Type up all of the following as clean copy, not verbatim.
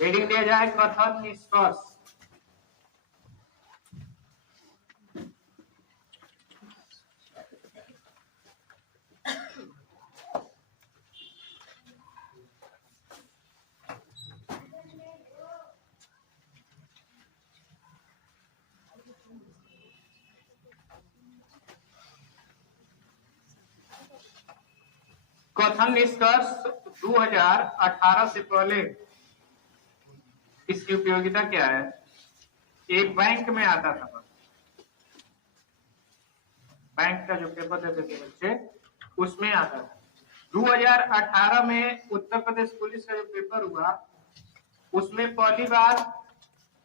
Heading दिया जाए कथन निष्कर्ष। कथन निष्कर्ष 2018 से पहले इसकी उपयोगिता क्या है? एक बैंक में आता था, बैंक का जो पेपर देते थे बच्चे उसमें आता था। 2018 में उत्तर प्रदेश पुलिस का जो पेपर हुआ उसमें पहली बार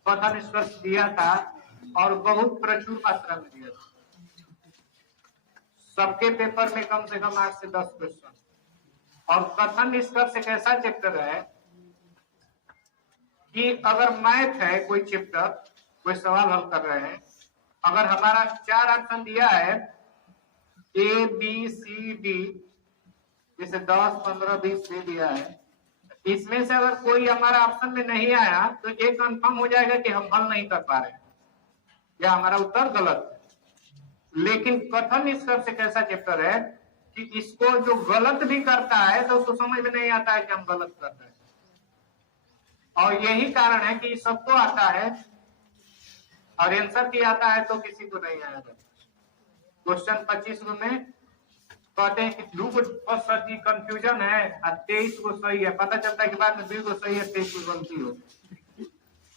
कथन निष्कर्ष दिया था और बहुत प्रचुर मात्रा में दिया था। सबके पेपर में कम से कम 8 से 10 क्वेश्चन। और कथन निष्कर्ष एक ऐसा चैप्टर है कि अगर मैथ है कोई चैप्टर, कोई सवाल हल कर रहे हैं, अगर हमारा 4 ऑप्शन दिया है ए बी सी डी, जैसे 10 15 20 दे दिया है, इसमें से अगर कोई हमारा ऑप्शन में नहीं आया तो ये कंफर्म हो जाएगा कि हम हल नहीं कर पा रहे हैं या हमारा उत्तर गलत है। लेकिन कथन निष्कर्ष एक ऐसा चैप्टर है कि इसको जो गलत भी करता है तो उसको समझ में नहीं आता है कि हम गलत कर रहे हैं। और यही कारण है कि सबको आता है और आंसर की आता है तो किसी को नहीं आया। क्वेश्चन 25 में कहते हैं कि 2 को सर जी कंफ्यूजन है और 23 को सही है, पता चलता है कि बाद में 2 को सही है 23 को गलती हो।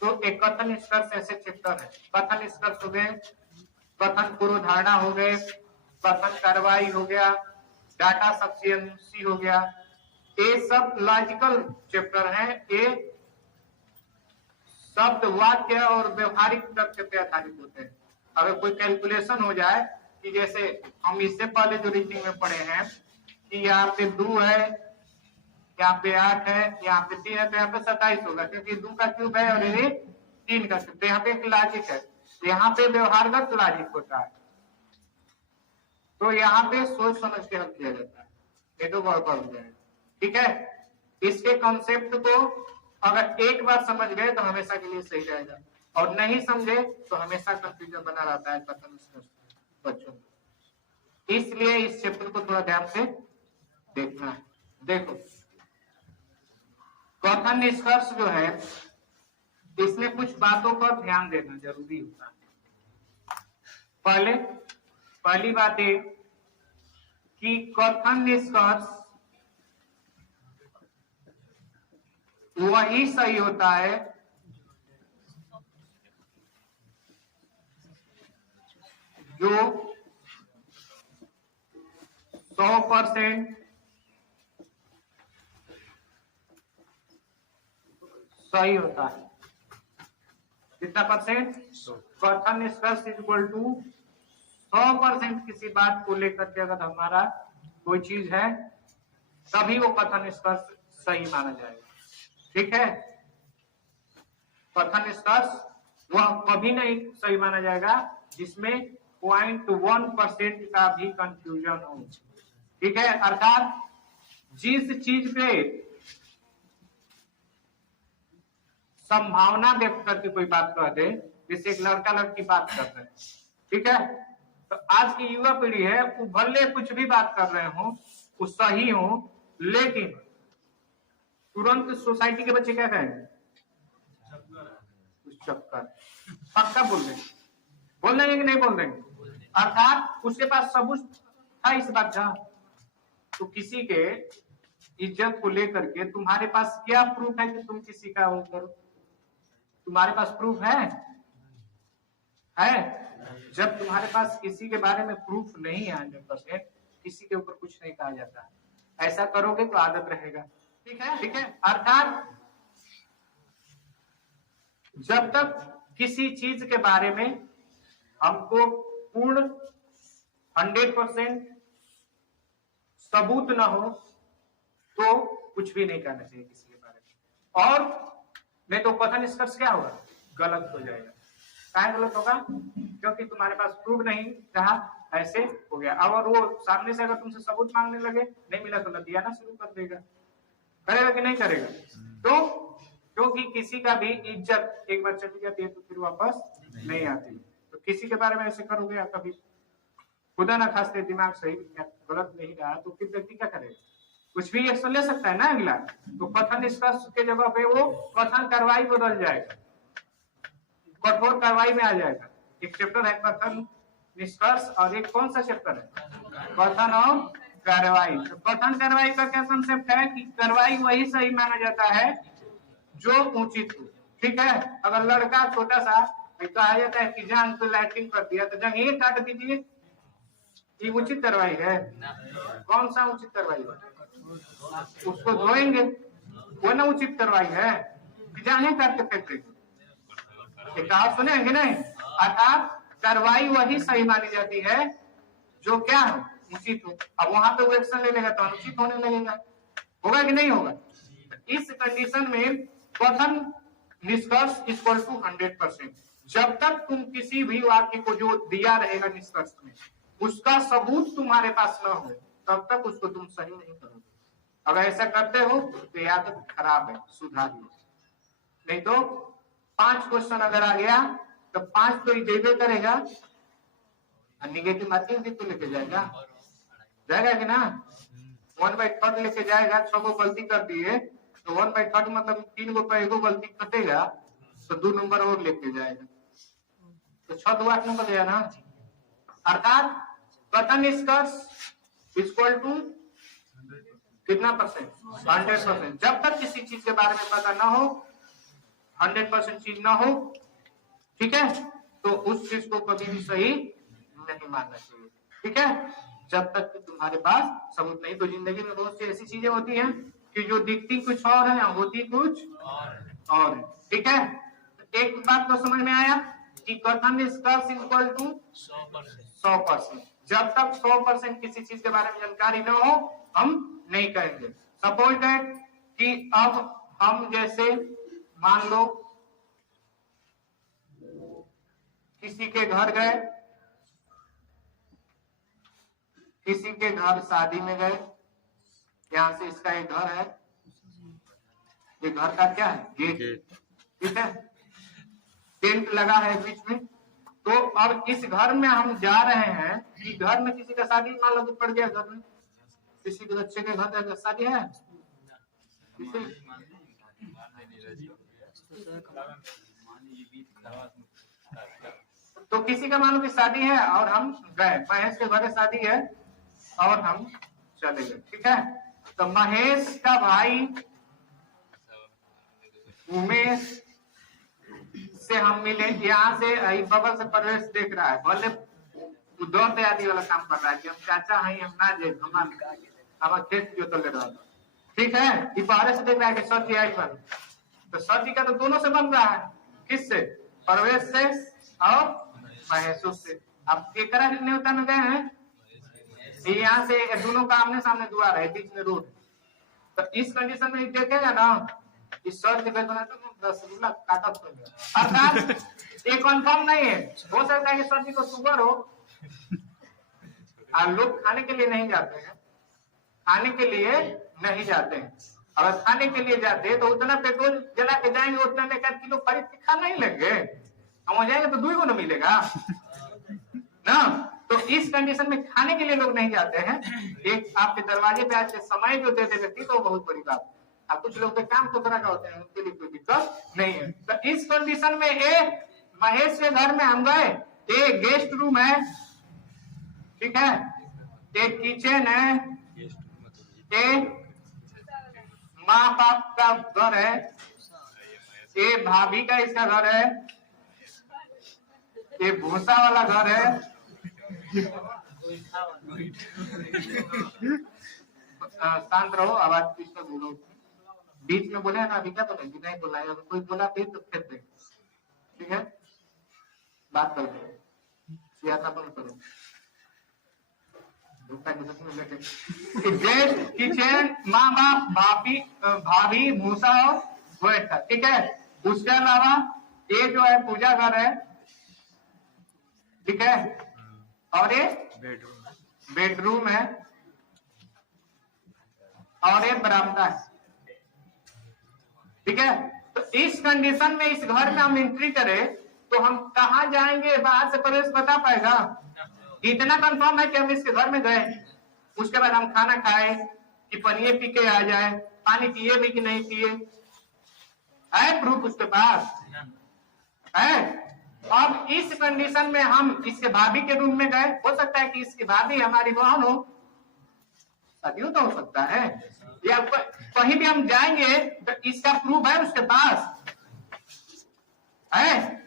तो एक कथन निष्कर्ष ऐसे चैप्टर है। कथन निष्कर्ष हो गए, कथन पूर्वधारणा हो गए, कथन कार्रवाई हो गया, डाटा सफिशिएंसी हो गया, ये सब लॉजिकल चैप्टर है। ये शब्द वाक्य और व्यवहारिक तथ्य पे आधारित होते हैं। अगर कोई कैलकुलेशन हो जाए कि जैसे हम इससे पहले जो रीडिंग में पढ़े हैं कि यहाँ पे 2 है, यहाँ पे 8 है, यहाँ पे 3 है, तो यहाँ पे 27 होगा क्योंकि 2 का क्यूब है और ये 3 का क्यूब। तो यहाँ पे एक लॉजिक है, यहाँ पे व्यवहारगत लॉजिक होता है, तो यहाँ पे सोच समझ के हल किया जाता है, ये तो गड़बड़ हो जाएगा। ठीक है, इसके कॉन्सेप्ट को अगर एक बार समझ गए तो हमेशा के लिए सही रहेगा, और नहीं समझे तो हमेशा कंफ्यूजन बना रहता है कथन निष्कर्ष बच्चों को। इसलिए इस चैप्टर को थोड़ा ध्यान से देखना है। देखो, कथन निष्कर्ष जो है इसमें कुछ बातों पर ध्यान देना जरूरी होता है। पहली बात ये कि कथन निष्कर्ष वही सही होता है जो 100% सही होता है। कितना परसेंट? कथन निष्कर्ष इक्वल टू 100% किसी बात को लेकर के अगर हमारा कोई चीज है तभी वो कथन निष्कर्ष सही माना जाएगा। ठीक है, कथन निष्कर्ष वह कभी नहीं सही माना जाएगा जिसमें 0.1% का भी कंफ्यूजन हो। ठीक है, अर्थात जिस चीज पे संभावना व्यक्त करके कोई बात कह दे, जैसे एक लड़का लड़की बात कर रहे हैं, ठीक है, तो आज की युवा पीढ़ी है वो भले कुछ भी बात कर रहे हो वो सही हो, लेकिन तुरंत सोसाइटी के बच्चे क्या कहेंगे? चक्कर। पक्का बोल देंगे कि नहीं बोल देंगे? अर्थात उसके पास सबूत था इस बात का। तो किसी के इज्जत को लेकर के तुम्हारे पास क्या प्रूफ है कि तुम किसी का वो करो? तुम्हारे पास प्रूफ है? जब तुम्हारे पास किसी के बारे में प्रूफ नहीं है 100%, किसी के ऊपर कुछ नहीं कहा जाता। ऐसा करोगे तो आदत रहेगा। ठीक है, अर्थात जब तक किसी चीज के बारे में हमको पूर्ण 100% सबूत न हो तो कुछ भी नहीं करना चाहिए किसी के बारे में। और नहीं तो कथन निष्कर्ष क्या होगा? गलत हो जाएगा। क्या गलत होगा? क्योंकि तुम्हारे पास प्रूफ नहीं रहा, ऐसे हो गया। और वो सामने से अगर तुमसे सबूत मांगने लगे, नहीं मिला तो लतियाना शुरू कर देगा। करेगा कि नहीं करेगा? तो कि किसी का भी इज्जत एक बार चली जाती है तो फिर वापस नहीं आती। तो किसी के बारे में ऐसे करोगे या कभी खुदा ना खास्ते दिमाग सही गलत नहीं रहा तो फिर व्यक्ति क्या करेगा, कुछ भी एक्शन ले सकता है ना अगला। तो कथन निष्कर्ष के जगह पे वो कथन कार्रवाई बदल जाएगा, कठोर कार्रवाई में आ जाएगा। एक चैप्टर है कथन निष्कर्ष और एक कौन सा चैप्टर है, कथन और कार्रवाई। तो कथन कार्रवाई का क्या कंसेप्ट है कि कार्रवाई वही सही माना जाता है जो उचित हो। ठीक है, अगर लड़का छोटा सा कहा जाता है कि जान तो लैट्रिन कर दिया तो जंघी काट दीजिए, ये उचित कार्रवाई है? कौन सा उचित कार्रवाई है? उसको धोएंगे, वो ना उचित कार्रवाई है कि जाने काट के फेंक देंगे। कहा सुनेंगे नहीं, अर्थात कार्रवाई वही सही मानी जाती है जो क्या है, उचित हो। अब वहां पे वो एक्शन ले लेगा तो अनुचित होने लगेगा, होगा कि नहीं होगा? इस कंडीशन में कथन निष्कर्ष इक्वल टू 100%। जब तक तुम किसी भी वाक्य को जो दिया रहेगा निष्कर्ष में उसका सबूत तुम्हारे पास न हो तब तक उसको तुम सही नहीं करोगे। अगर ऐसा करते हो तो ये आदत खराब है, सुधारिए। नहीं तो 5 क्वेश्चन अगर आ गया तो 5 तो देवे करेगा, निगेटिव मार्किंग भी तो लेके जाएगा कि ना। 1/3 लेके जाएगा, 6 को गलती कर दिए तो 1/3 मतलब 3 को पर 1 गलती कटेगा तो 2 नंबर और लेके जाएगा, तो 6 2 8 नंबर गया ना। अर्थात कथन निष्कर्ष इक्वल टू कितना परसेंट, 100%। जब तक किसी चीज के बारे में पता ना हो, 100% चीज ना हो, ठीक है, तो उस चीज को कभी भी सही नहीं मानना चाहिए। ठीक है, जब तक कि तुम्हारे पास सबूत नहीं। तो जिंदगी में बहुत सी ऐसी चीजें होती हैं कि जो दिखती कुछ और है होती कुछ और है। ठीक है, एक बात तो समझ में आया कि कथन निष्कर्ष इक्वल टू 100%। जब तक 100% किसी चीज के बारे में जानकारी न हो हम नहीं करेंगे। सपोज दैट कि अब हम जैसे मान लो किसी के घर गए, किसी के घर शादी में गए, यहां से इसका एक घर है, ये घर का क्या है, गेट। ठीक है, टेंट लगा है बीच में। तो अब इस घर में हम जा रहे हैं कि घर में किसी का शादी मान लो पड़ गया, घर में किसी के बच्चे के घर का शादी है, तो किसी का मान लो कि शादी है और हम गए, महेश के घर शादी है और हम चले गए। ठीक है, तो महेश का भाई उमेश से हम मिले, यहाँ से बगल से प्रवेश देख रहा है, भले दौड़ तैयारी वाला काम कर रहा है कि हम चाचा हैं, हम ना जे हमारा खेत जो तो ले रहा था। ठीक है, ये बाहर से देख रहा है कि सर जी आई बन, तो सर जी का तो दोनों से बन रहा है, किससे, प्रवेश से और महेशों से। अब एक न्योता में गए हैं, यहाँ से दोनों का आमने सामने द्वार है, बीच में रोड। तो इस कंडीशन में देखेगा ना इस सर के बना तो रसगुल्ला काटा अर्थात ये कंफर्म नहीं है, हो सकता है कि सर जी को शुगर हो और लोग खाने के लिए नहीं जाते हैं, खाने के लिए नहीं जाते हैं। अगर खाने के लिए जाते हैं तो उतना पेट्रोल जला के जाएंगे, उतना में 1 किलो खरीद के खा नहीं लेंगे, हम हो जाएंगे तो 2 को ना मिलेगा ना। तो इस कंडीशन में खाने के लिए लोग नहीं जाते हैं। एक आपके दरवाजे पे आज समय जो देते व्यक्ति तो बहुत बड़ी बात। अब कुछ लोग के काम तो तरह का होते हैं, उनके लिए कोई दिक्कत नहीं है। तो इस कंडीशन में महेश के घर में हम गए, एक गेस्ट रूम है, ठीक है, एक किचन है, एक माँ बाप का घर है, एक भाभी का इसका घर है, एक भूसा वाला घर है, शांत रहो, आवाज डिस्टर्ब बोलो, बीच में बोले ना, अभी क्या बोलेंगे, नहीं बोला है, कोई बोला फिर तो फिर दे। ठीक है, बात करो, बंद करो, किचन, माँ बाप, भाभी, भूसा और व्यवस्था। ठीक है, उसके अलावा ये जो है पूजा घर है, ठीक है, और ये बेडरूम है और ये बरामदा है। ठीक है, तो इस कंडीशन में इस घर में हम एंट्री करें तो हम कहाँ जाएंगे, बाहर से प्रवेश बता पाएगा? इतना कंफर्म है कि हम इसके घर में गए, उसके बाद हम खाना खाए कि पानी पी के आ जाए, पानी पिए भी कि नहीं पिए, है प्रूफ उसके पास है? अब इस कंडीशन में हम इसके भाभी के रूम में गए, हो सकता है कि इसकी भाभी हमारी बहन हो, सदियों तो हो सकता है, या कहीं भी हम जाएंगे तो इसका प्रूफ है उसके पास है?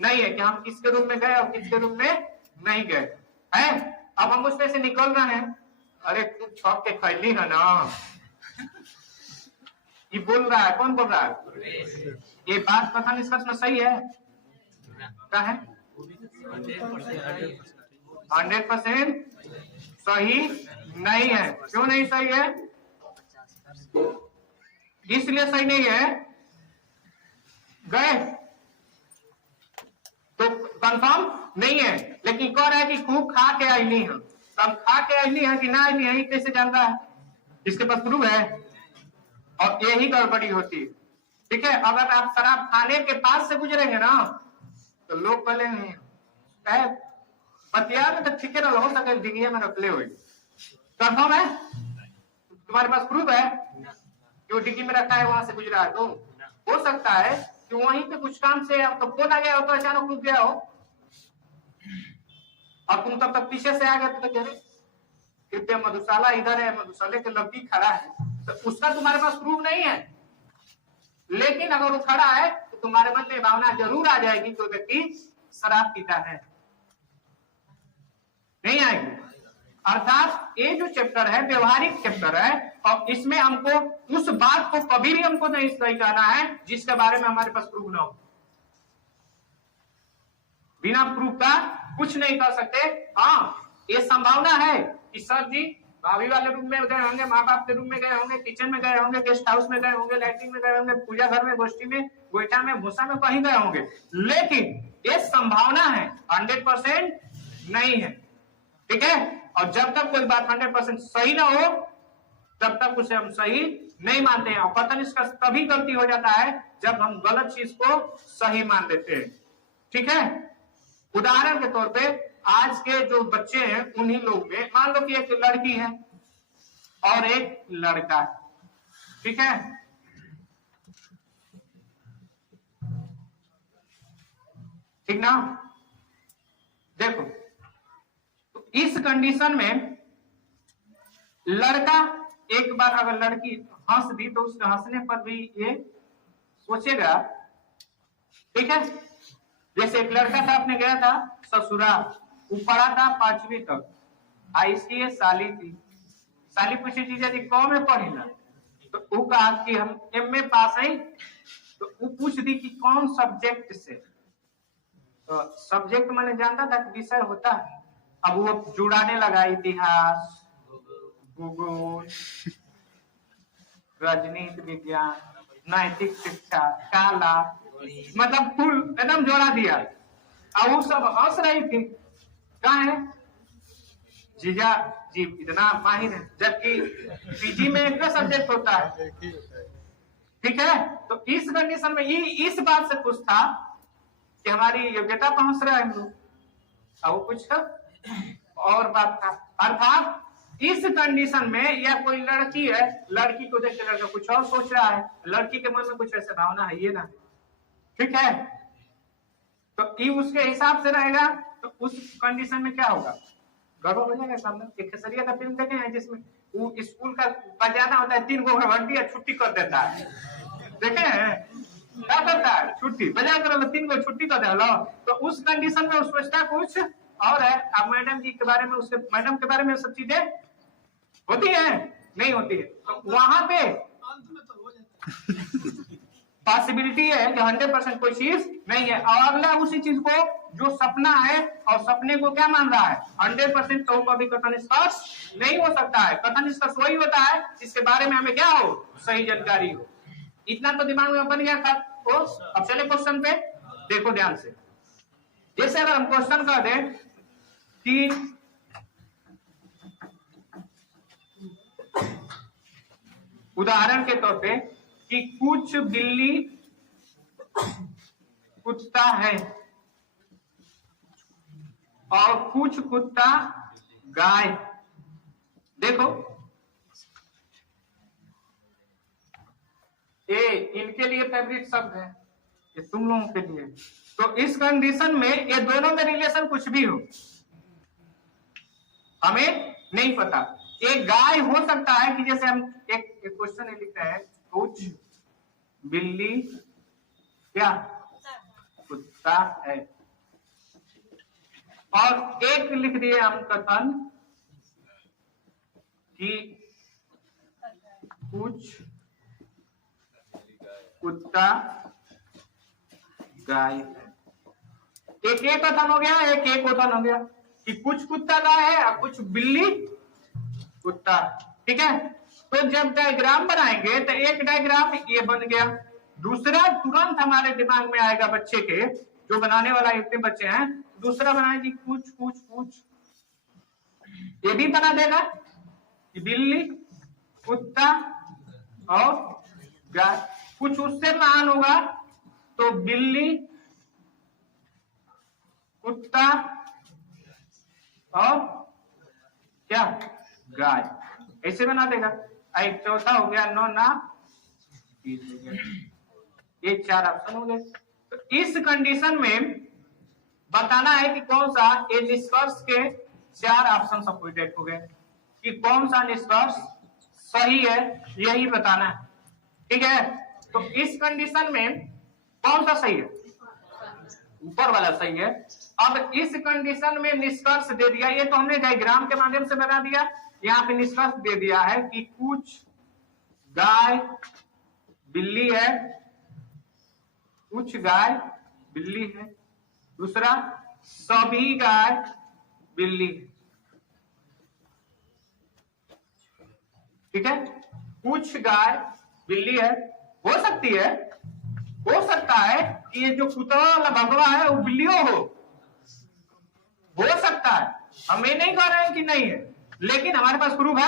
नहीं है कि हम किसके रूम में गए और किसके रूम में नहीं गए है? अब हम उसमें से निकल रहे हैं, अरे तू छप के खैली है ना, ये बोल रहा है, कौन बोल रहा है? ये बात कथा निष्कर्ष में सही है क्या है? 100% सही नहीं है। क्यों नहीं सही है? इसलिए सही नहीं है, गए तो कंफर्म नहीं है, लेकिन कह रहा है कि खूब खा के आई नहीं है, तो हम खा के आई नहीं है कि ना आई नहीं है कैसे जान रहा है? इसके पास प्रूफ है, और यही गड़बड़ी होती है। ठीक है, अगर आप शराब खाने के पास से गुजरेंगे ना तो लोग बोलेंगे पतिया में तो ठीक है, हो सके डिग्रिया में रख ले हुए, कंफर्म है? तुम्हारे पास प्रूफ है कि वो डिग्री में रखा है, वहां से गुजरा है? तो हो सकता है कि वहीं पे कुछ काम से तो फोन आ गया हो, तो अचानक रुक गया हो और तुम तब तक पीछे से आ गए तो कह रहे कृपया मधुशाला इधर है, मधुशाले के लड़की खड़ा है, तो उसका तुम्हारे पास प्रूफ नहीं है, लेकिन अगर वो खड़ा है तो तुम्हारे मन में भावना जरूर आ जाएगी कि व्यक्ति शराब पीता है, नहीं आएगी। अर्थात ये जो चैप्टर है व्यवहारिक चैप्टर है, और इसमें हमको उस बात को कभी भी हमको नहीं सही कहना है जिसके बारे में हमारे पास प्रूफ ना हो। बिना प्रूफ का कुछ नहीं कर सकते। हाँ, ये संभावना है कि सर जी भाभी वाले रूम में गए होंगे, माँ बाप के रूम में गए होंगे, किचन में गए होंगे, गेस्ट हाउस में गए होंगे, लैट्रिन में गए होंगे, पूजा घर में, गोष्ठी में, गोईठा में, भूसा में, कहीं गए होंगे, लेकिन ये संभावना है, 100% नहीं है। ठीक है, और जब तक कोई बात 100% सही ना हो तब तक उसे हम सही नहीं मानते हैं। और पतन इसका तभी गलती हो जाता है जब हम गलत चीज को सही मान लेते हैं। ठीक है, उदाहरण के तौर पे आज के जो बच्चे हैं उन्हीं लोग में मान लो कि एक लड़की है और एक लड़का, ठीक है, ठीक ना? देखो, तो इस कंडीशन में लड़का एक बार अगर लड़की हंस दी तो उसके हंसने पर भी ये सोचेगा। ठीक है, जैसे एक लड़का था, अपने गया था ससुराल, वो पढ़ा था 5वीं तक, इसकी साली थी, साली पूछी चीजें थी कौन में पढ़ी ना, तो वो कहा कि हम MA पास है, तो वो पूछ दी कि कौन सब्जेक्ट से, तो सब्जेक्ट मैंने जानता था कि विषय होता है, अब वो जुड़ाने लगा इतिहास, भूगोल, राजनीति विज्ञान, नैतिक शिक्षा, काला, मतलब फुल एकदम जोड़ा दिया। और वो सब हंस रही थी, क्या है जीजा जी इतना माहिर है, जबकि PG में एक सब्जेक्ट होता है। ठीक है, तो इस कंडीशन में इस बात से खुश था कि हमारी योग्यता पहुंच रहा है हम लोग, और वो कुछ और बात था। अर्थात इस कंडीशन में या कोई लड़की है, लड़की को देख के लड़का कुछ और सोच रहा है, लड़की के मन में कुछ ऐसा भावना है ये ना, ठीक है, तो ये उसके हिसाब से रहेगा। तो उस कंडीशन में क्या होगा, गड़बड़ हो जाएगा। सामने एक खेसरिया का फिल्म देखे हैं जिसमें वो स्कूल का बजाना होता है, 3 गो घंटी छुट्टी कर देता है, देखे हैं क्या करता है, छुट्टी बजा कर 3 गो छुट्टी कर दे। तो उस कंडीशन में सोचता कुछ और है। अब मैडम जी के बारे में, उसके मैडम के बारे में सब चीजें होती है नहीं होती है, तो वहां पे पॉसिबिलिटी है कि 100% कोई चीज नहीं है। और अगला उसी चीज को जो सपना है और सपने को क्या मान रहा है 100%, तो कभी कथन निष्कर्ष नहीं हो सकता है। कथन निष्कर्ष वही होता है जिसके बारे में हमें क्या हो, सही जानकारी हो। इतना तो दिमाग में बन गया था। तो अब चले क्वेश्चन पे, देखो ध्यान से। जैसे अगर हम क्वेश्चन कर दें कि उदाहरण के तौर पे कि कुछ बिल्ली कुत्ता है और कुछ कुत्ता गाय। देखो ये इनके लिए फेवरेट शब्द है, ये तुम लोगों के लिए। तो इस कंडीशन में ये दोनों में रिलेशन कुछ भी हो, हमें नहीं पता। एक गाय हो सकता है कि जैसे हम एक क्वेश्चन लिखते हैं, कुछ बिल्ली क्या कुत्ता है, और एक लिख दिए हम कथन कि कुछ कुत्ता गाय है। एक कथन हो गया, एक कथन हो गया कि कुछ कुत्ता गाय है और कुछ बिल्ली कुत्ता। ठीक है, तो जब डायग्राम बनाएंगे तो एक डायग्राम ये बन गया, दूसरा तुरंत हमारे दिमाग में आएगा बच्चे के, जो बनाने वाला इतने बच्चे हैं, दूसरा बनाएगी कुछ कुछ कुछ, ये भी बना देगा कि बिल्ली कुत्ता और गाय। कुछ उससे महान होगा तो बिल्ली कुत्ता और क्या गाय, ऐसे बना देगा। एक चौथा हो गया नो ना, ये 4 ऑप्शन हो गए। तो इस कंडीशन में बताना है कि कौन सा ये निष्कर्ष के 4 ऑप्शन सपोर्टेड हो गए, कि कौन सा निष्कर्ष सही है, यही बताना है। ठीक है, तो इस कंडीशन में कौन सा सही है, ऊपर वाला सही है। अब इस कंडीशन में निष्कर्ष दे दिया, ये तो हमने डायग्राम के माध्यम से बता दिया, यहाँ पे निष्कर्ष दे दिया है कि कुछ गाय बिल्ली है, कुछ गाय बिल्ली है, दूसरा सभी गाय बिल्ली है। ठीक है, कुछ गाय बिल्ली है, हो सकता है कि ये जो कुत्ता वाला भगवा है वो बिल्लियों हो सकता है, हम ये नहीं कह रहे हैं कि नहीं है, लेकिन हमारे पास प्रूफ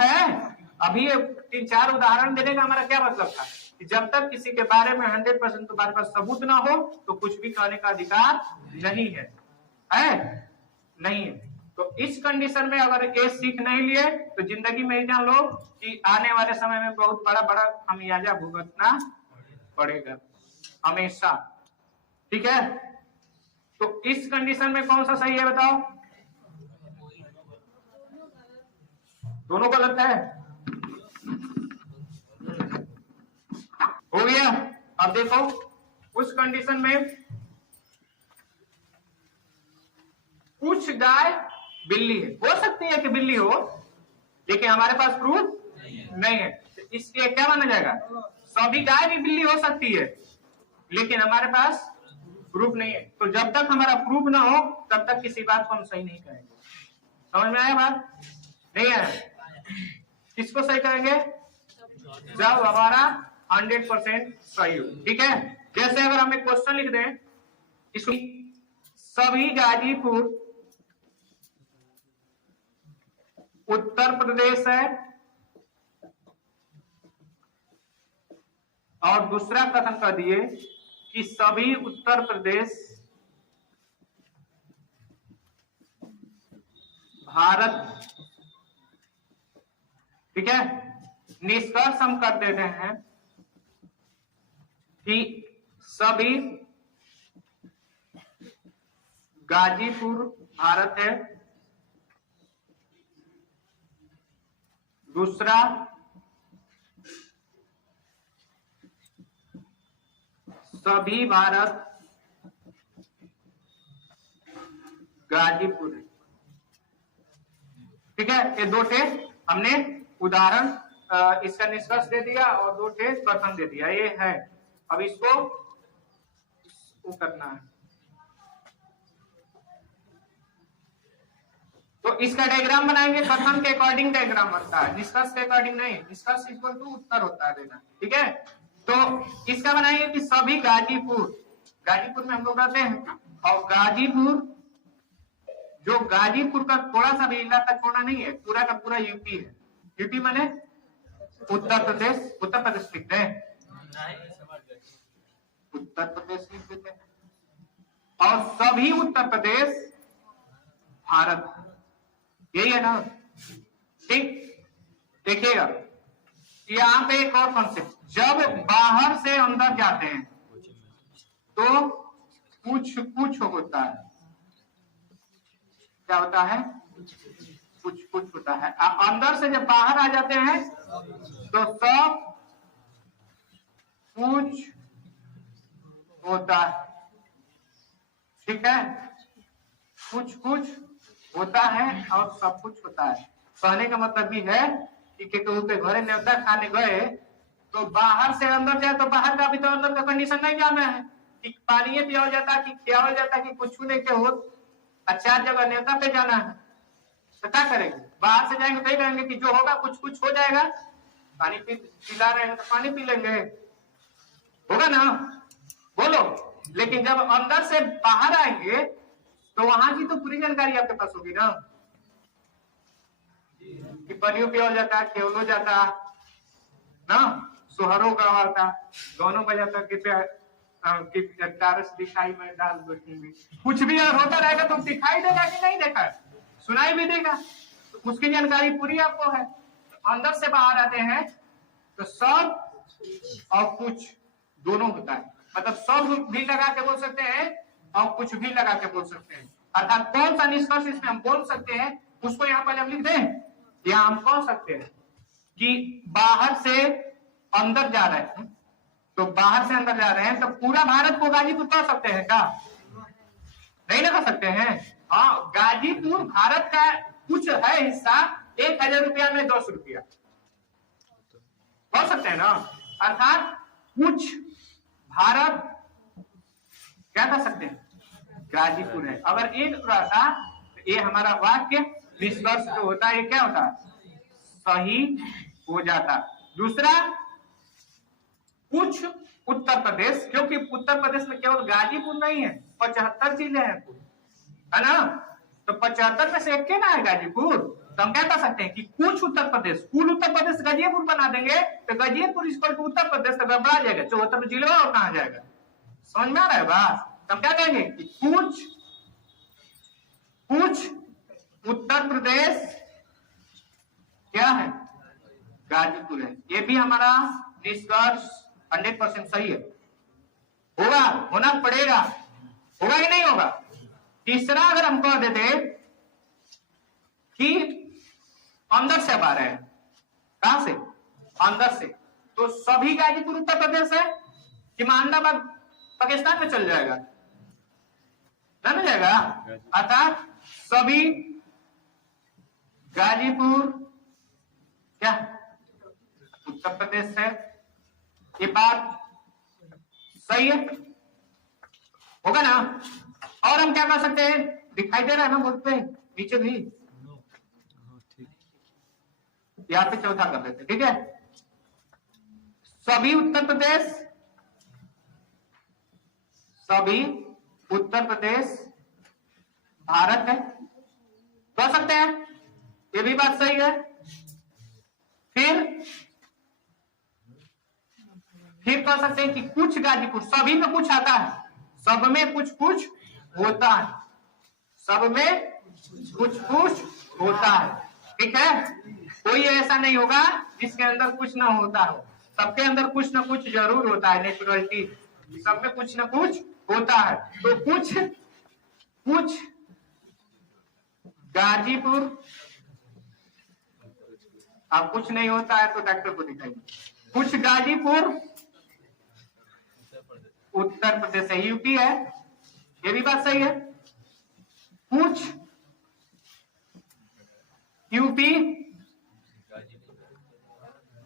है। अभी ये 3-4 उदाहरण देने का हमारा क्या मतलब था कि जब तक किसी के बारे में 100% तुम्हारे पास सबूत ना हो तो कुछ भी कहने का अधिकार नहीं है, नहीं है। तो इस कंडीशन में अगर ये सीख नहीं लिए तो जिंदगी में ही जान लो कि आने वाले समय में बहुत बड़ा खमियाजा भुगतना पड़ेगा हमेशा। ठीक है, तो इस कंडीशन में कौन सा सही है बताओ, दोनों गलत है, हो गया। अब देखो उस कंडीशन में कुछ गाय बिल्ली है, हो सकती है कि बिल्ली हो, लेकिन हमारे पास प्रूफ नहीं है, तो इसके क्या माना जाएगा, सभी गाय भी बिल्ली हो सकती है, लेकिन हमारे पास प्रूफ नहीं है। तो जब तक हमारा प्रूफ ना हो तब तक किसी बात को हम सही नहीं करेंगे। समझ में आया बात, नहीं आया? किसको सही करेंगे, जब हमारा 100% सही हो। ठीक है, जैसे अगर हम एक क्वेश्चन लिख दें, सभी गाजीपुर उत्तर प्रदेश है, और दूसरा कथन कर दिए कि सभी उत्तर प्रदेश भारत। ठीक है, निष्कर्ष हम कर देते हैं कि सभी गाजीपुर भारत है, दूसरा सभी भारत गाजीपुर है। ठीक है, ये 2 थे हमने उदाहरण, इसका निष्कर्ष दे दिया और 2 थे कथन दे दिया, ये है। अब इसको करना है, तो इसका डायग्राम बनाएंगे, कथन के अकॉर्डिंग डायग्राम बनता है, निष्कर्ष के अकॉर्डिंग नहीं। निष्कर्ष इक्वल टू उत्तर होता है देना। ठीक है, तो इसका बनाएंगे कि सभी गाजीपुर में हम लोग रहते हैं, और गाजीपुर जो गाजीपुर का थोड़ा सा भी इलाका छोड़ा नहीं है, पूरा का पूरा यूपी है। यूपी माने उत्तर प्रदेश लिखते हैं, उत्तर प्रदेश लिख देते हैं, और सभी उत्तर प्रदेश भारत, यही है ना। ठीक, देखिएगा यहाँ पे एक और कॉन्सेप्ट, जब बाहर से अंदर जाते हैं तो कुछ कुछ होता है। क्या होता है? कुछ कुछ होता है। अंदर से जब बाहर आ जाते हैं तो सब कुछ होता है। ठीक है, कुछ कुछ होता है और सब कुछ होता है। कहने का मतलब भी है कि केहू के घरे न्योता खाने गए तो बाहर से अंदर जाए तो बाहर का भी तो अंदर का कंडीशन नहीं जाना है कि पानी पिया जाता कि खिया जाता कि कुछ नहीं के हो। अच्छा जगह न्योता पे जाना है तो क्या करेंगे? बाहर से जाएंगे तो कहेंगे कि जो होगा कुछ कुछ हो जाएगा। पानी पिला रहे हैं तो पानी पी लेंगे, होगा ना? बोलो। लेकिन जब अंदर से बाहर आएंगे तो वहां की तो पूरी जानकारी आपके पास होगी ना, कि पानी पिया जाता, खेलो जाता ना, सोहरों का वार्ता, दोनों बजाता कि टारस दिखाई में डाल बैठेंगे, कुछ भी अगर होता रहेगा तो दिखाई देगा कि नहीं देखा, सुनाई भी देगा, तो उसकी जानकारी पूरी आपको है। अंदर से बाहर आते हैं तो सब और कुछ दोनों होता है। मतलब सब भी लगा के बोल सकते हैं और कुछ भी लगा के बोल सकते हैं। अर्थात कौन सा निष्कर्ष इसमें हम बोल सकते हैं उसको यहाँ पर हम लिख दें, या हम कह सकते हैं कि बाहर से अंदर जा रहे हैं, तो बाहर से अंदर जा रहे हैं तो पूरा भारत को गाजीपुर कह सकते हैं क्या? नहीं लगा सकते हैं। हाँ, गाजीपुर भारत का कुछ है हिस्सा, 1000 रुपया में 10 रुपया कह सकते हैं ना। अर्थात कुछ भारत क्या कर सकते हैं? गाजीपुर है। अगर एक रहता तो ये हमारा वाक्य निष्कर्ष जो होता है ये क्या होता है? सही हो जाता। दूसरा, कुछ उत्तर प्रदेश, क्योंकि उत्तर प्रदेश में केवल गाजीपुर नहीं है, 75 जिले हैं है ना, तो 75 में से एक के ना है गाजीपुर। तो हम क्या कर सकते हैं कि कुछ उत्तर प्रदेश, कुल उत्तर प्रदेश गाजीपुर बना देंगे तो गाजीपुर इक्वल टू उत्तर प्रदेश तो गड़बड़ा जाएगा, 74 जिले और कहां जाएगा? समझ में आ रहा है बात? तो हम क्या कहेंगे कि कुछ उत्तर प्रदेश क्या है? गाजीपुर है। ये भी हमारा निष्कर्ष 100% सही है। होगा, होना पड़ेगा, होगा कि नहीं होगा? तीसरा, अगर हम कह देते कि अंदर से आ रहे हैं, कहां से? अंदर से, तो सभी गाजीपुर उत्तर प्रदेश है कि अहमदाबाद पाकिस्तान में चल जाएगा? ना जाएगा। अर्थात सभी गाजीपुर क्या उत्तर प्रदेश है। ये बात सही है, होगा ना? और हम क्या कर सकते हैं? दिखाई दे रहा है ना बोर्ड पे नीचे भी, यहाँ पे चौथा कर देते, ठीक है? सभी उत्तर प्रदेश भारत है, कह सकते हैं, ये भी बात सही है। फिर कह सकते हैं कि कुछ गाजीपुर, सभी में कुछ आता है, सब में कुछ कुछ होता है, सब में कुछ कुछ होता है, ठीक है? कोई ऐसा नहीं होगा जिसके अंदर कुछ ना होता हो, सबके अंदर कुछ ना कुछ जरूर होता है, नेचुरलिटी, सब में कुछ ना कुछ होता है। तो कुछ गाजीपुर, अब कुछ नहीं होता है तो डॉक्टर को दिखाइए। कुछ गाजीपुर उत्तर प्रदेश है, यूपी है, ये भी बात सही है। कुछ यूपी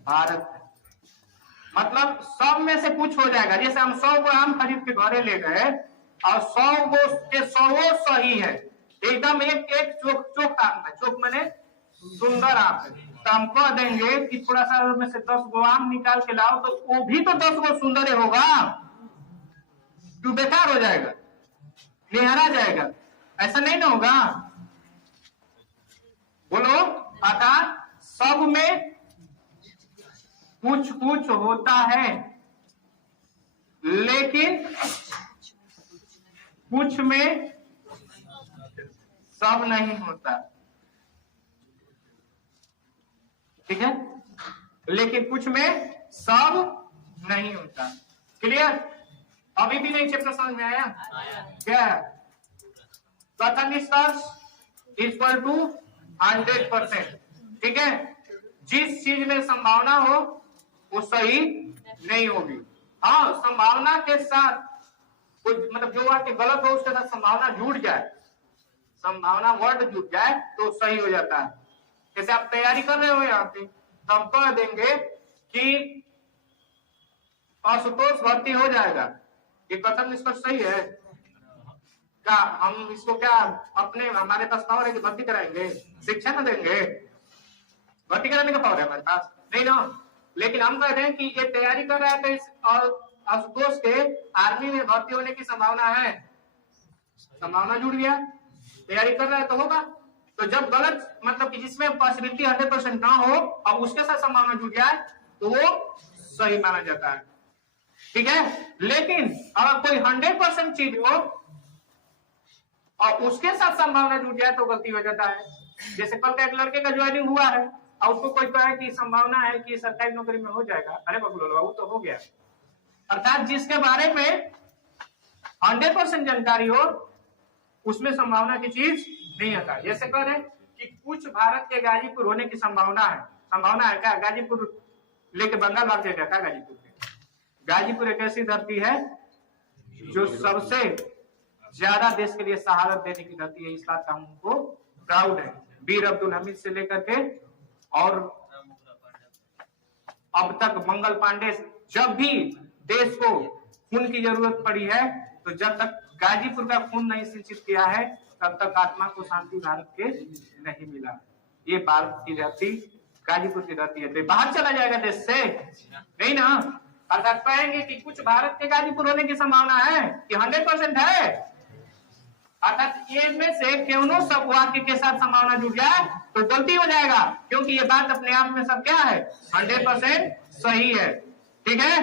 भारत, मतलब सब में से कुछ हो जाएगा। जैसे हम 100 गो आम खरीद के घरे ले गए और 100 गो के 100 सही है, एकदम एक चोक आम है, चोक माने सुंदर आम है, तो हम कह देंगे कि थोड़ा सा में से 10 गो आम निकाल के लाओ, तो वो भी तो 10 गो सुंदर होगा, क्यों बेकार हो जाएगा, निहरा जाएगा, ऐसा नहीं ना होगा? बोलो। अर्थात सब में कुछ कुछ होता है, लेकिन कुछ में सब नहीं होता। ठीक है, लेकिन कुछ में सब नहीं होता। क्लियर? अभी भी नहीं चैप्टर समझ में आया? क्या है? कथन निष्कर्ष इक्वल टू 100%। ठीक है, जिस चीज में संभावना हो वो सही नहीं होगी। हाँ, संभावना के साथ कुछ मतलब जो वाक्य गलत हो उसके साथ संभावना जुड़ जाए, संभावना वर्ड जुड़ जाए तो सही हो जाता है। जैसे आप तैयारी कर रहे हो यहाँ पे, तो हम कह देंगे कि आशुतोष भर्ती हो जाएगा, ये कथन निष्कर्ष सही है क्या? हम इसको क्या अपने हमारे पास पावर है कि भर्ती कराएंगे? शिक्षा न देंगे? भर्ती कराने का पावर है हमारे पास नहीं ना। लेकिन हम कह रहे हैं कि ये तैयारी कर रहा है तो इस आशुतोष के आर्मी में भर्ती होने की संभावना है, संभावना जुड़ गया, तैयारी कर रहा है तो होगा। तो जब गलत मतलब कि जिसमें पॉसिबिलिटी 100% ना हो और उसके साथ संभावना जुड़ जाए तो वो सही माना जाता है। ठीक है, लेकिन अगर कोई 100% चीज हो और उसके साथ संभावना जुड़ जाए तो गलती हो जाता है। जैसे कल का एक लड़के का ज्वाइनिंग हुआ है और उसको कोई कहे कि संभावना है कि सरकारी नौकरी में हो जाएगा, अरे बाबू तो हो गया। अर्थात जिसके बारे में 100% जानकारी हो उसमें संभावना की चीज नहीं आता। जैसे कह रहे कि कुछ भारत के गाजीपुर होने की संभावना है। संभावना है क्या? गाजीपुर लेके बंगाल भाग जाएगा क्या? गाजीपुर गाजीपुर एक ऐसी धरती है जो सबसे ज्यादा देश के लिए शहादत देने की धरती है। इस बात का हमको प्राउड है। वीर अब्दुल हमीद से लेकर के और अब तक मंगल पांडे, जब भी देश को खून की जरूरत पड़ी है तो जब तक गाजीपुर का खून नहीं सिंचित किया है तब तक आत्मा को शांति भारत के नहीं मिला। ये भारत की धरती गाजीपुर की धरती है। तो बाहर चला जाएगा देश से नहीं ना। अर्थात कहेंगे कि कुछ भारत के गाजीपुर होने की संभावना है कि 100% है। अर्थात ये में से क्यों सब वाक्य के साथ संभावना जुड़ जाए तो गलती हो जाएगा, क्योंकि ये बात अपने आप में सब क्या है? 100% सही है। ठीक है,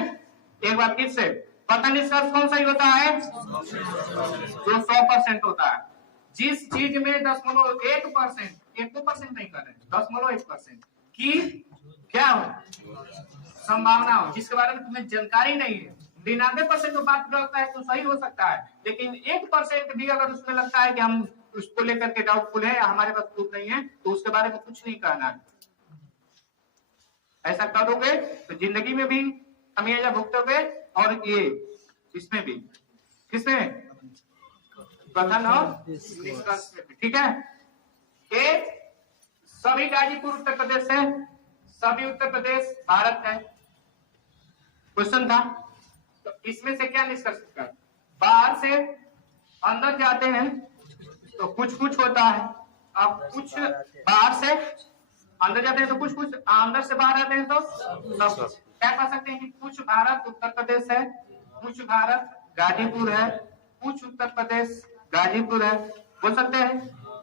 एक बार फिर से, कथन निष्कर्ष कौन सही होता है? जो 100% होता है। जिस चीज में 0.1%, 1% नहीं कर रहे, 0.1% की क्या हो संभावना हो, जिसके बारे में तुम्हें जानकारी नहीं है। 99% तो बात लगता है तो सही हो सकता है, लेकिन 1% भी अगर उसमें लगता है कि हम उसको लेकर के डाउटफुल है, हमारे पास प्रूफ नहीं है, तो उसके बारे में कुछ नहीं कहना है। ऐसा करोगे तो जिंदगी में भी खमियाजा भुगतोगे और ये इसमें भी, किसमें? कथन और निष्कर्ष में भी। ठीक है, ये सभी गाजीपुर उत्तर प्रदेश है, सभी उत्तर प्रदेश भारत है। क्वेश्चन था तो इसमें से क्या निष्कर्ष कर? बाहर से अंदर जाते हैं तो कुछ कुछ होता है। अब कुछ बाहर से अंदर जाते हैं तो कुछ कुछ, अंदर से बाहर आते हैं तो सब। क्या कह सकते हैं कि कुछ भारत उत्तर प्रदेश है, कुछ भारत गाजीपुर है, कुछ उत्तर प्रदेश गाजीपुर है, बोल सकते हैं।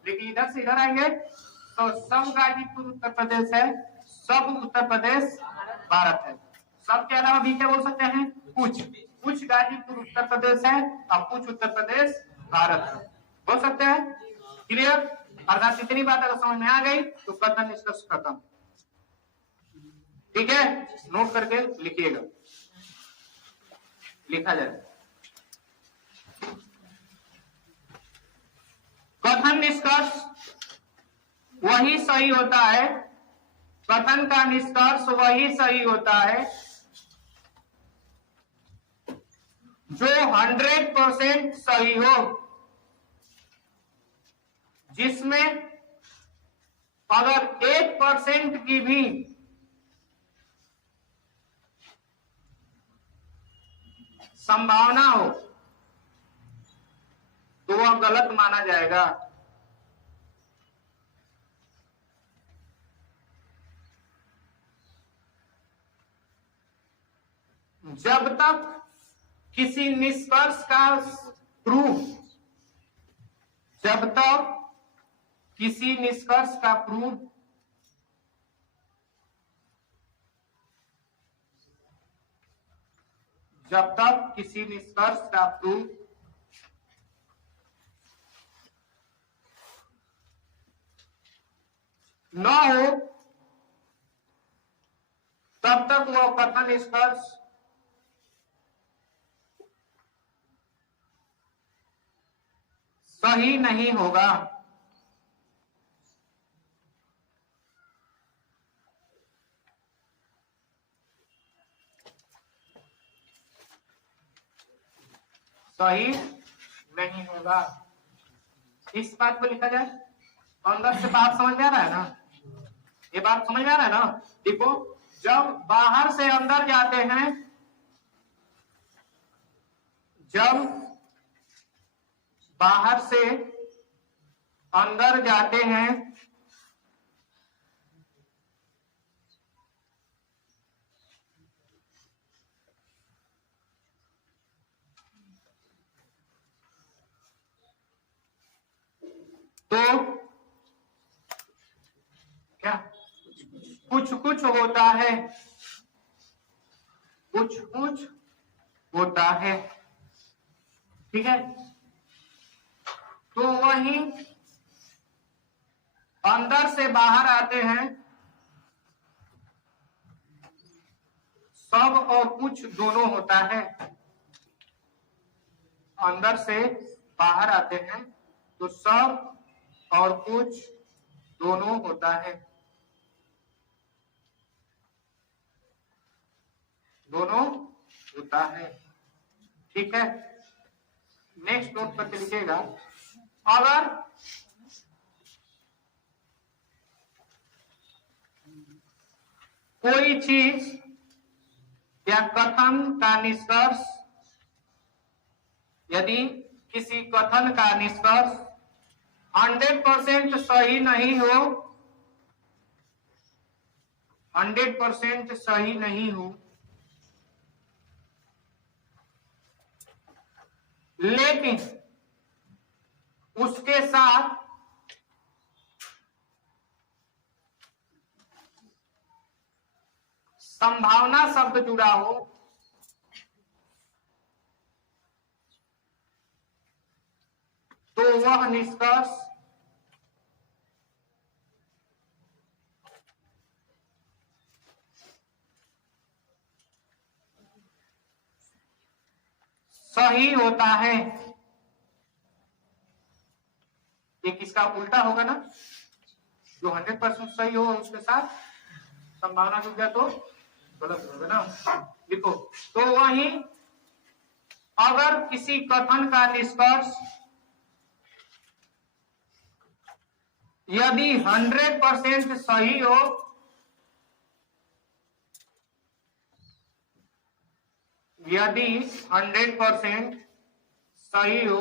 लेकिन इधर से इधर आएंगे तो सब गाजीपुर उत्तर प्रदेश है, सब उत्तर प्रदेश भारत है। सब के अलावा भी क्या बोल सकते हैं? कुछ गाजीपुर उत्तर प्रदेश है और कुछ उत्तर प्रदेश भारत है, बोल सकते हैं। क्लियर? अर्थात इतनी बात अगर समझ में आ गई तो कथन निष्कर्ष खत्म। ठीक है, नोट करके लिखिएगा, लिखा जाए। कथन निष्कर्ष वही सही होता है, कथन का निष्कर्ष वही सही होता है जो 100% सही हो, जिसमें अगर 1% की भी संभावना हो तो वह गलत माना जाएगा। जब तक किसी निष्कर्ष का प्रूफ, जब तक किसी निष्कर्ष का प्रूफ जब तक किसी निष्कर्ष का प्रूफ न हो तब तक वह कथन निष्कर्ष सही नहीं होगा। सही नहीं होगा, इस बात को लिखा जाए। अंदर से बात समझ में आ रहा है ना, ये बात समझ में आ रहा है ना। देखो, जब बाहर से अंदर जाते हैं, जब बाहर से अंदर जाते हैं तो क्या कुछ कुछ होता है, कुछ कुछ होता है, ठीक है। तो वहीं अंदर से बाहर आते हैं, सब और कुछ दोनों होता है। अंदर से बाहर आते हैं तो सब और कुछ दोनों होता है, दोनों होता है, ठीक है। नेक्स्ट नोट पर लिखिएगा, अगर कोई चीज या कथन का निष्कर्ष, यदि किसी कथन का निष्कर्ष 100% सही नहीं हो, 100% सही नहीं हो, लेकिन उसके साथ संभावना शब्द जुड़ा हो, तो वह निष्कर्ष सही होता है। ये किसका उल्टा होगा ना, जो 100% सही हो उसके साथ संभावना जुड़ जाए तो गलत होगा ना। देखो, तो वहीं अगर किसी कथन का निष्कर्ष यदि 100% सही हो, यदि 100% सही हो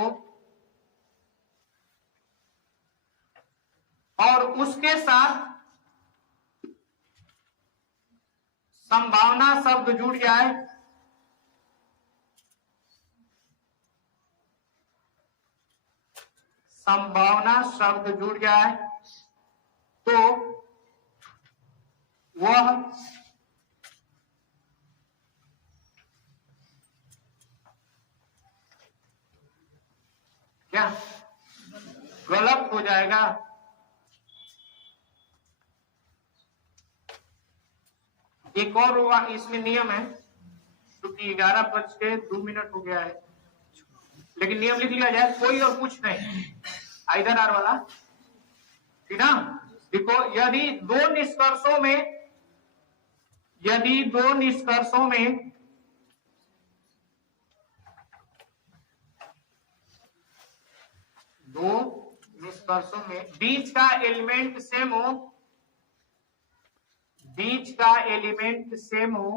और उसके साथ संभावना शब्द जुड़ जाए, संभावना शब्द जुड़ जाए, तो वह क्या गलत हो जाएगा। एक और इसमें नियम है, क्योंकि 11:02 हो गया है, लेकिन नियम लिख लिया जाए, कोई और कुछ नहीं, आइदर आर वाला, ठीक ना। देखो, यदि दो निष्कर्षों में बीच का एलिमेंट सेम हो, बीच का एलिमेंट सेम हो,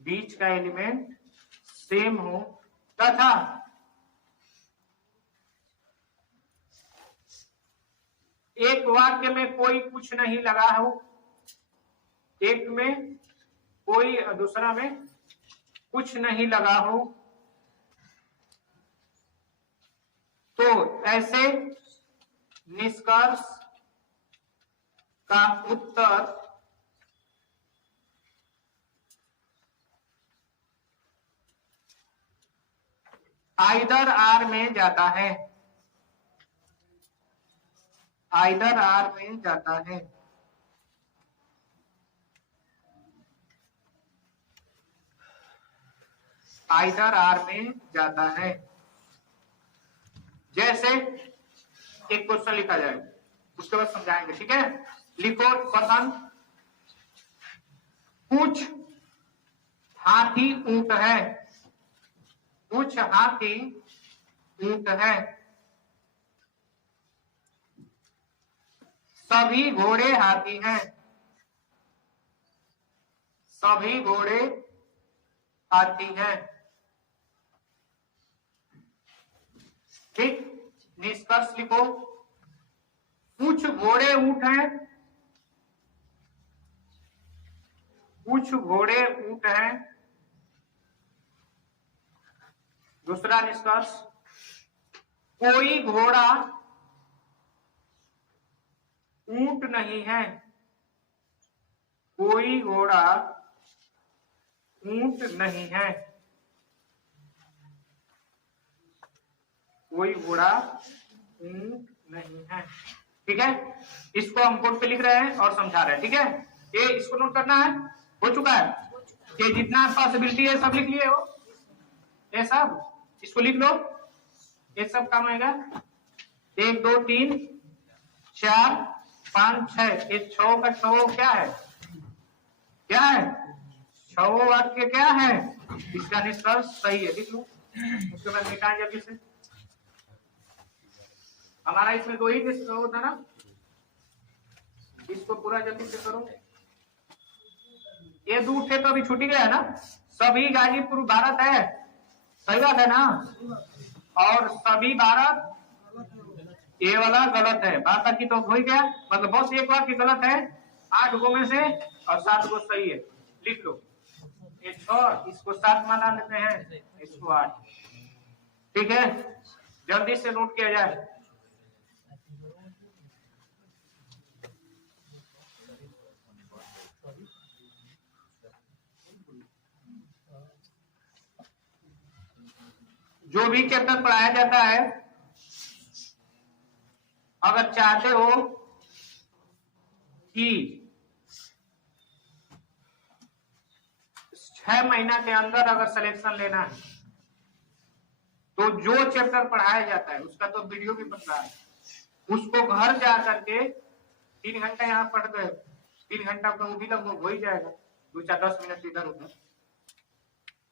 बीच का एलिमेंट सेम हो, तथा एक वाक्य में कोई कुछ नहीं लगा हो, एक में कोई दूसरा में कुछ नहीं लगा हो, तो ऐसे निष्कर्ष का उत्तर आइदर आर में जाता है, आइदर आर में जाता है। आइदर आर में जाता है। जैसे एक क्वेश्चन लिखा जाए, उसके बाद समझाएंगे, ठीक है। लिखो क्वेश्चन, कुछ हाथी ऊंट है, कुछ हाथी ऊंट है, सभी घोड़े हाथी हैं, सभी घोड़े हाथी हैं। ठीक, निष्कर्ष लिखो, कुछ घोड़े ऊंट हैं, कुछ घोड़े ऊंट हैं। दूसरा निष्कर्ष, कोई घोड़ा ऊंट नहीं है, कोई घोड़ा ऊंट नहीं है, कोई घोड़ा ऊंट नहीं है। ठीक है, इसको हम बोर्ड पे लिख रहे हैं और समझा रहे हैं, ठीक है। ये इसको नोट करना है, हो चुका है। ये जितना पॉसिबिलिटी है सब लिख लिए हो, ये सब इसको लिख लो, ये सब काम आएगा। 1 2 3 4 5 6, ये 6 का 6 क्या है, क्या है 6 वाक्य क्या है, इसका निष्कर्ष सही है, लिख लो। उसके बाद मिटाएं जल्दी से, हमारा इसमें 2 ही निष्कर्ष था ना, इसको पूरा जल्दी से करो। ये 2 थे तो अभी छूट गया ना, सभी गाजीपुर भारत है, सही बात है ना, और सभी भारत ये वाला गलत है, बाकी तो हो ही गया, मतलब बस एक वाक्य गलत है 8 गो में से और 7 गो सही है, लिख लो। ये 6, इसको 7 माना लेते हैं, इसको 8, ठीक है। जल्दी से नोट किया जाए। जो भी चैप्टर पढ़ाया जाता है, अगर चाहते हो कि 6 महीना के अंदर अगर सिलेक्शन लेना है, तो जो चैप्टर पढ़ाया जाता है उसका तो वीडियो भी बन रहा है, उसको घर जा करके 3 घंटा यहाँ पढ़ गए, 3 घंटा का वो भी लगभग हो ही जाएगा, 2-4-10 मिनट इधर उधर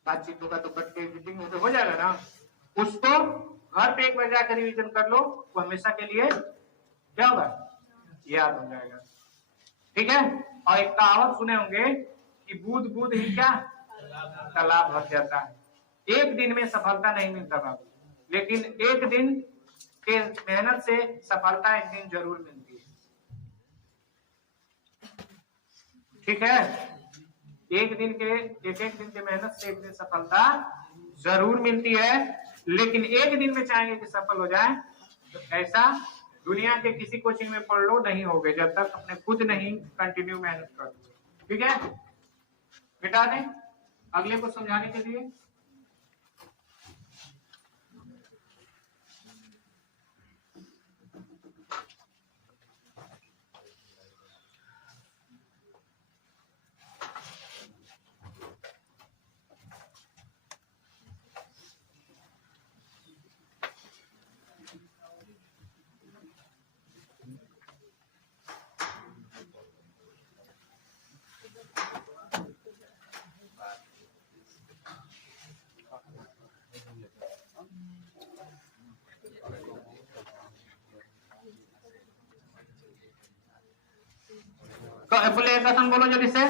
बातचीत होगा तो कट के एडिटिंग हो जाएगा ना, उसको घर पे 1 बार जाकर रिवीजन कर लो, वो हमेशा के लिए क्या होगा, याद हो जाएगा, ठीक है। और एक कहावत सुने होंगे कि बूंद बूंद ही क्या तालाब भर जाता है। एक दिन में सफलता नहीं मिलता बाबू, लेकिन एक दिन के मेहनत से सफलता एक दिन जरूर मिलती है, ठीक है। एक दिन के मेहनत से एक दिन सफलता जरूर मिलती है, लेकिन एक दिन में चाहेंगे कि सफल हो जाए तो ऐसा दुनिया के किसी कोचिंग में पढ़ लो नहीं होगे, जब तक अपने खुद नहीं कंटिन्यू मेहनत कर दो, ठीक है। मिटा दें अगले को समझाने के लिए। बोले कथन बोलो जल्दी से,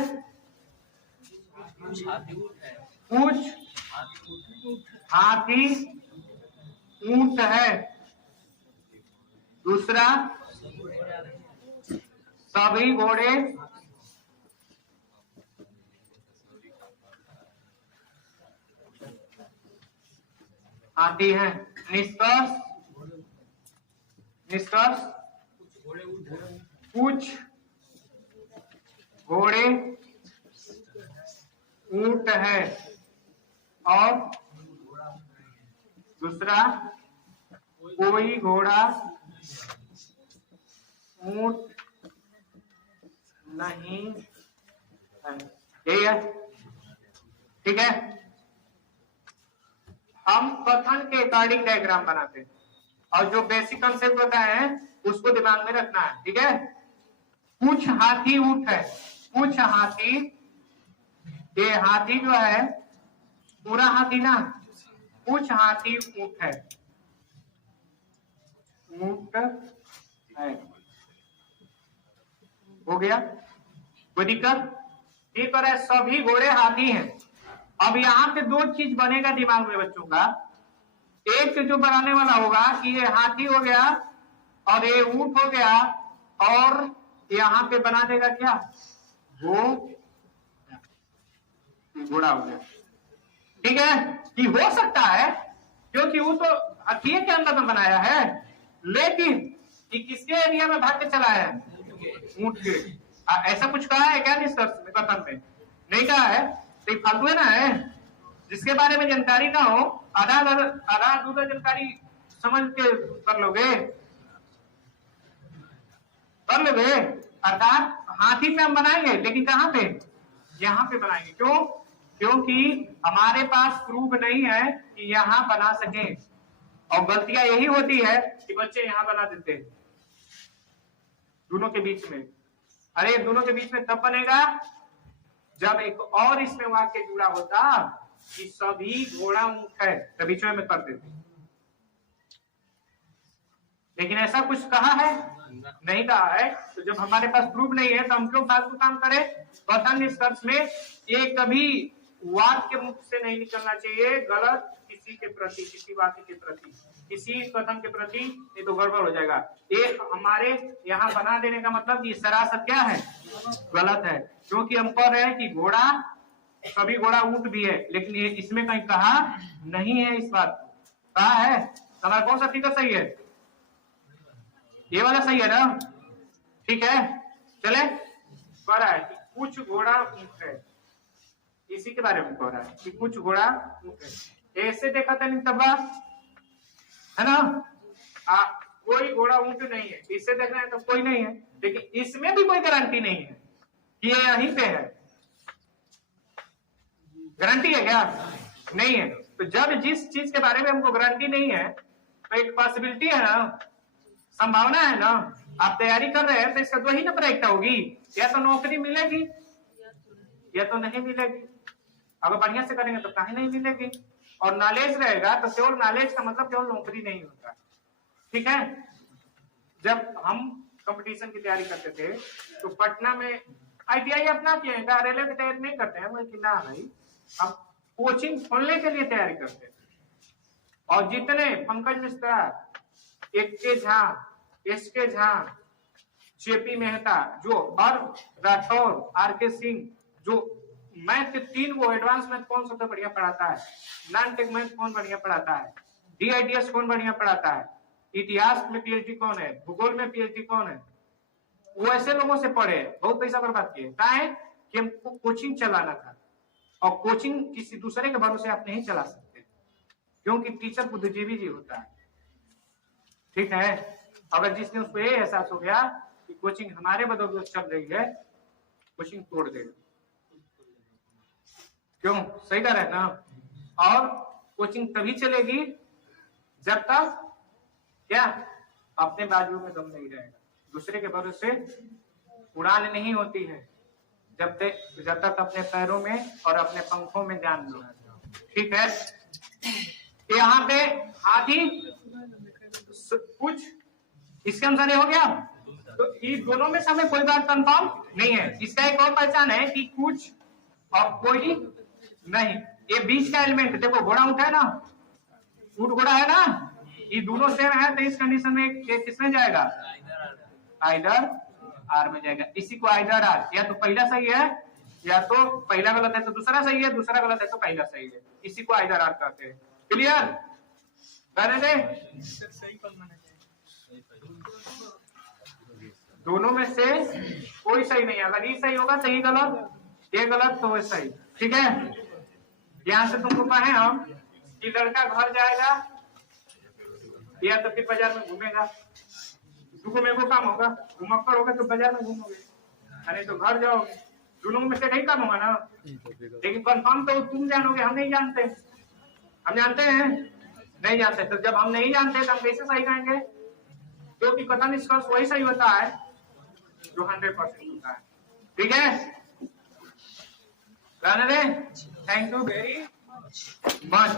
कुछ हाथी ऊंट है, दूसरा सभी घोड़े हाथी हैं। निष्कर्ष कुछ घोड़े ऊंट है और दूसरा कोई घोड़ा ऊंट नहीं है, यही है। ठीक है, हम कथन के अकॉर्डिंग डायग्राम बनाते हैं और जो बेसिक कंसेप्ट बताए हैं उसको दिमाग में रखना है। ठीक है, कुछ हाथी ऊंट है, कुछ हाथी, ये हाथी जो है पूरा हाथी ना, कुछ हाथी ऊंट है, ऊंट है, हो गया, कोई दिक्कत? ठीक है, सभी घोड़े हाथी हैं। अब यहाँ पे दो चीज बनेगा दिमाग में बच्चों का, एक जो बनाने वाला होगा कि ये हाथी हो गया और ये ऊंट हो गया, और यहाँ पे बना देगा क्या, वो घोड़ा हो गया। ठीक है, कि हो सकता है क्योंकि वो तो हाथी के अंदर में बनाया है, लेकिन कि किसके एरिया में भाग के चला है, ऊंट के। ऐसा कुछ कहा है क्या निष्कर्ष में, कथन में नहीं कहा है, तो फालतू है ना है। जिसके बारे में जानकारी ना हो, आधा अधूरा जानकारी समझ के कर लोगे, अर्थात हाथी पे हम बनाएंगे, लेकिन कहाँ पे, यहाँ पे बनाएंगे। क्यों? क्योंकि हमारे पास प्रूफ नहीं है कि यहाँ बना सके, और गलतियां यही होती है कि बच्चे यहाँ बना देते हैं दोनों के बीच में। अरे दोनों के बीच में तब बनेगा जब एक और इसमें वाक्य जुड़ा होता कि सभी घोड़ा ऊंट है, तब बीच में कर देते। लेकिन ऐसा कुछ कहा है नहीं कहा है, तो जब हमारे पास प्रूफ नहीं है तो हम क्यों फालतू काम करें। कथन निष्कर्ष में ये कभी वाक्य मुख से नहीं निकलना चाहिए गलत किसी के प्रति, किसी वाक्य के प्रति, किसी कथन के प्रति, नहीं तो गड़बड़ हो जाएगा। ये हमारे यहाँ बना देने का मतलब ये सरासर क्या है, गलत है। क्योंकि हम कह रहे हैं कि घोड़ा, सभी घोड़ा ऊंट भी है, लेकिन ये इसमें कहीं कहा नहीं है, इस बात कहा है। हमारा कौन सा फिगर सही है, ये वाला सही है ना। ठीक है, चले, कह रहा है कि कुछ घोड़ा ऊंट है, इसी के बारे में कह रहा है कि कुछ घोड़ा ऊंट है। ऐसे देखा था नहीं तब है ना, कोई घोड़ा ऊंट नहीं है, इससे देखना है तो कोई नहीं है, लेकिन इसमें भी कोई गारंटी नहीं है कि ये यहीं पे है। गारंटी है क्या, नहीं है। तो जब जिस चीज के बारे में हमको गारंटी नहीं है तो एक पॉसिबिलिटी है ना, संभावना है ना। आप तैयारी कर रहे हैं तो इसका दो ही ना प्रायिकता होगी, या तो नौकरी मिलेगी या तो नहीं मिलेगी। अगर बढ़िया से करेंगे तो कहीं नहीं मिलेगी, और नॉलेज रहेगा तो केवल नॉलेज का मतलब केवल नौकरी नहीं होता। ठीक है, जब हम कंपटीशन की तैयारी करते थे तो पटना में ITI अपना किए, रेलवे की तैयारी नहीं करते हैं कि ना भाई, हम कोचिंग खोलने के लिए तैयारी करते थे। और जितने Pankaj Mishra, AK Jha, SK Jha, JP Mehta, जो और राठौर, RK सिंह, जो मैथ के 3 वो एडवांस मैथ कौन सबसे बढ़िया पढ़ाता है, नॉन टेक मैथ कौन बढ़िया पढ़ाता है, DITS कौन बढ़िया पढ़ाता है, इतिहास में PhD कौन है, भूगोल में PhD कौन है, वो ऐसे लोगों से पढ़े, बहुत पैसा बर्बाद किए। क्या है कि हमको कोचिंग चलाना था, और कोचिंग किसी दूसरे के भरोसे आप नहीं चला सकते, क्योंकि टीचर बुद्धिजीवी जी होता है। ठीक है, अगर जिसने उसको ये एहसास हो गया कि कोचिंग हमारे बदौलत चल रही है, कोचिंग तोड़ देगा। क्यों, सही कर है ना। और कोचिंग तभी चलेगी जब तक क्या अपने बाजू में दम नहीं रहेगा, दूसरे के भरोसे उड़ान नहीं होती है, जब तक अपने पैरों में और अपने पंखों में ध्यान दो। ठीक है, यहाँ पे हाथी कुछ इसके अनुसार हो गया, तो ये दोनों में से हमें कोई बात कंफर्म नहीं है। इसका एक और पहचान है कि कुछ और कोई नहीं, ये बीच का एलिमेंट देखो, घोड़ा उठा है ना, ऊंट घोड़ा है ना, ये दोनों सेम है, तो इस कंडीशन में किसमें जाएगा, आइदर आर में जाएगा। इसी को आइदर आर, या तो पहला सही है या तो पहला गलत है तो दूसरा सही है, दूसरा गलत है तो पहला सही है, इसी को आइदर आर कहते हैं। क्लियर, कहने दे दोनों में से कोई सही नहीं है, अगर ये सही होगा तो ये गलत, ये गलत तो वो सही। ठीक है, यहां से तुमको कहें हम कि लड़का घर जाएगा या तो फिर बाजार में घूमेगा, घूमे को काम होगा, घुमक्कड़ होगा तो बाजार में घूमोगे, अरे तो घर जाओगे, दोनों में से नहीं काम होगा ना। लेकिन कंफर्म तो तुम जानोगे, हम नहीं जानते। हम जानते हैं नहीं जानते, तो जब हम नहीं जानते तो हम कैसे सही कहेंगे? क्योंकि कथन निष्कर्ष वही सही होता है जो 100% होता है। ठीक है, थैंक यू वेरी मच।